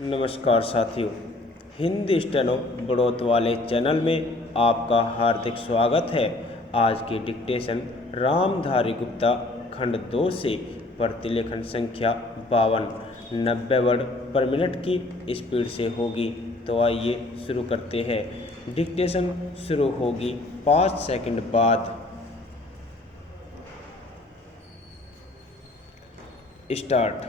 नमस्कार साथियों, हिंदी स्टेनो बढ़ोत वाले चैनल में आपका हार्दिक स्वागत है। आज की डिक्टेशन रामधारी गुप्ता खंड 2 से प्रतिलेखन संख्या 52 90 वर्ड पर मिनट की स्पीड से होगी। तो आइए शुरू करते हैं। डिक्टेशन शुरू होगी 5 सेकंड बाद। स्टार्ट।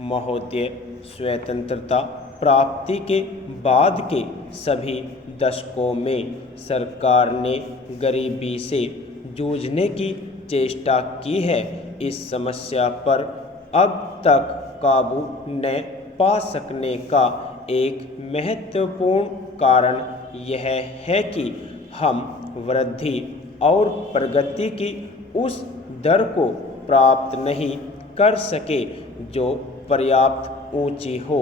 महोदय, स्वतंत्रता प्राप्ति के बाद के सभी दशकों में सरकार ने गरीबी से जूझने की चेष्टा की है। इस समस्या पर अब तक काबू न पा सकने का एक महत्वपूर्ण कारण यह है कि हम वृद्धि और प्रगति की उस दर को प्राप्त नहीं कर सके जो पर्याप्त ऊंची हो।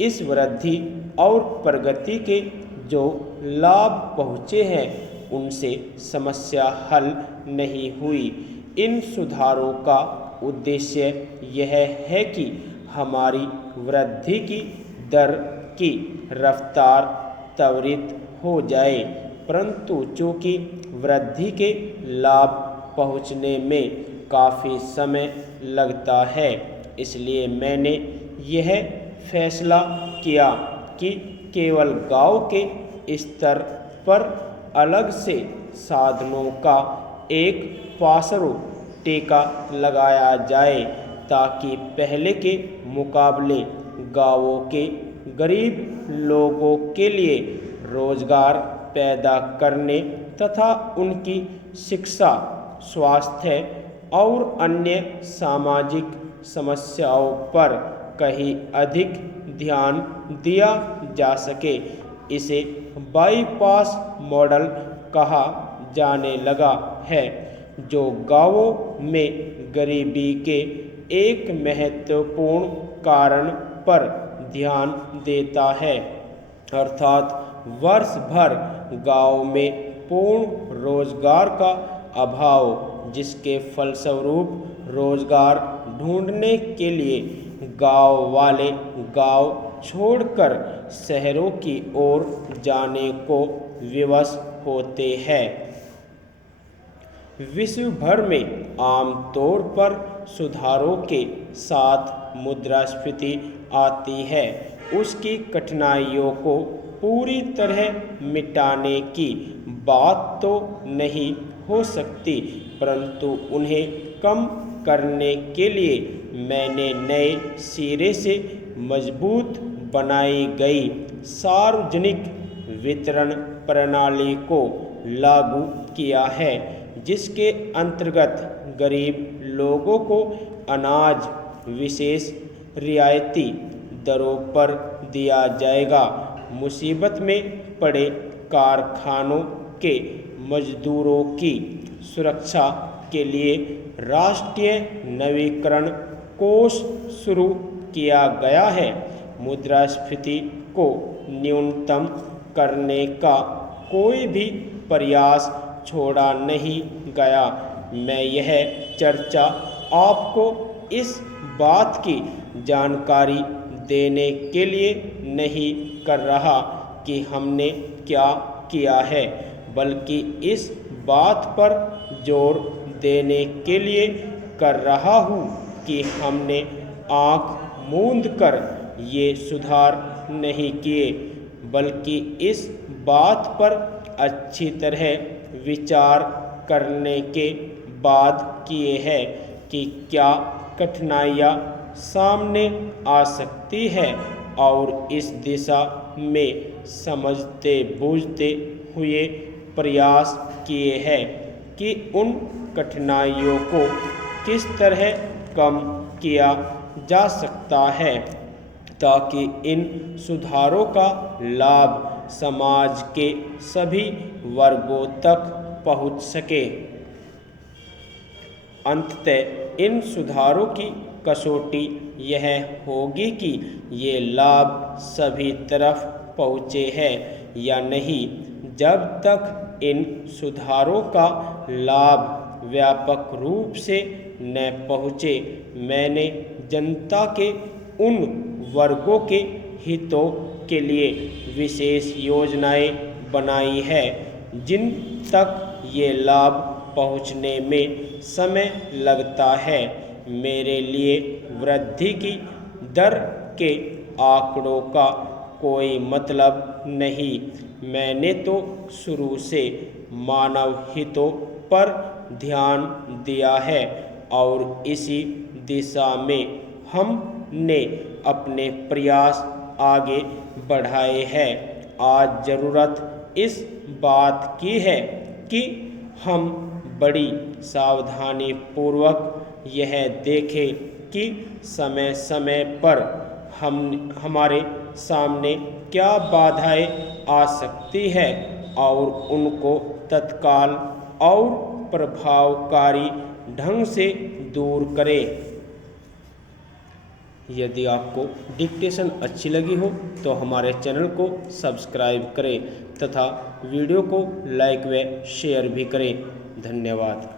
इस वृद्धि और प्रगति के जो लाभ पहुँचे हैं उनसे समस्या हल नहीं हुई। इन सुधारों का उद्देश्य यह है कि हमारी वृद्धि की दर की रफ्तार त्वरित हो जाए, परंतु चूँकि वृद्धि के लाभ पहुँचने में काफ़ी समय लगता है, इसलिए मैंने यह फैसला किया कि केवल गांव के स्तर पर अलग से साधनों का एक पासरो टेका लगाया जाए, ताकि पहले के मुकाबले गांवों के गरीब लोगों के लिए रोजगार पैदा करने तथा उनकी शिक्षा, स्वास्थ्य और अन्य सामाजिक समस्याओं पर कहीं अधिक ध्यान दिया जा सके। इसे बाईपास मॉडल कहा जाने लगा है, जो गांवों में गरीबी के एक महत्वपूर्ण कारण पर ध्यान देता है, अर्थात वर्ष भर गांव में पूर्ण रोजगार का अभाव, जिसके फलस्वरूप रोजगार ढूंढने के लिए गांव वाले गांव छोड़कर शहरों की ओर जाने को विवश होते हैं। विश्व भर में आमतौर पर सुधारों के साथ मुद्रास्फीति आती है। उसकी कठिनाइयों को पूरी तरह मिटाने की बात तो नहीं हो सकती, परंतु उन्हें कम करने के लिए मैंने नए सिरे से मजबूत बनाई गई सार्वजनिक वितरण प्रणाली को लागू किया है, जिसके अंतर्गत गरीब लोगों को अनाज विशेष रियायती दरों पर दिया जाएगा। मुसीबत में पड़े कारखानों के मजदूरों की सुरक्षा के लिए राष्ट्रीय नवीकरण कोष शुरू किया गया है। मुद्रास्फीति को न्यूनतम करने का कोई भी प्रयास छोड़ा नहीं गया। मैं यह चर्चा आपको इस बात की जानकारी देने के लिए नहीं कर रहा कि हमने क्या किया है, बल्कि इस बात पर जोर देने के लिए कर रहा हूँ कि हमने आँख मूंद कर ये सुधार नहीं किए, बल्कि इस बात पर अच्छी तरह विचार करने के बाद किए हैं कि क्या कठिनाइयाँ सामने आ सकती है, और इस दिशा में समझते बूझते हुए प्रयास किए हैं कि उन कठिनाइयों को किस तरह कम किया जा सकता है, ताकि इन सुधारों का लाभ समाज के सभी वर्गों तक पहुंच सके। अंततः इन सुधारों की कसौटी यह होगी कि ये लाभ सभी तरफ पहुँचे हैं या नहीं। जब तक इन सुधारों का लाभ व्यापक रूप से न पहुँचे, मैंने जनता के उन वर्गों के हितों के लिए विशेष योजनाएं बनाई है जिन तक ये लाभ पहुंचने में समय लगता है। मेरे लिए वृद्धि की दर के आंकड़ों का कोई मतलब नहीं। मैंने तो शुरू से मानव हितों पर ध्यान दिया है और इसी दिशा में हमने अपने प्रयास आगे बढ़ाए हैं। आज ज़रूरत इस बात की है कि हम बड़ी सावधानी पूर्वक यह देखें कि समय समय पर हमारे सामने क्या बाधाएं आ सकती है और उनको तत्काल और प्रभावकारी ढंग से दूर करें। यदि आपको डिक्टेशन अच्छी लगी हो तो हमारे चैनल को सब्सक्राइब करें तथा वीडियो को लाइक व शेयर भी करें। धन्यवाद।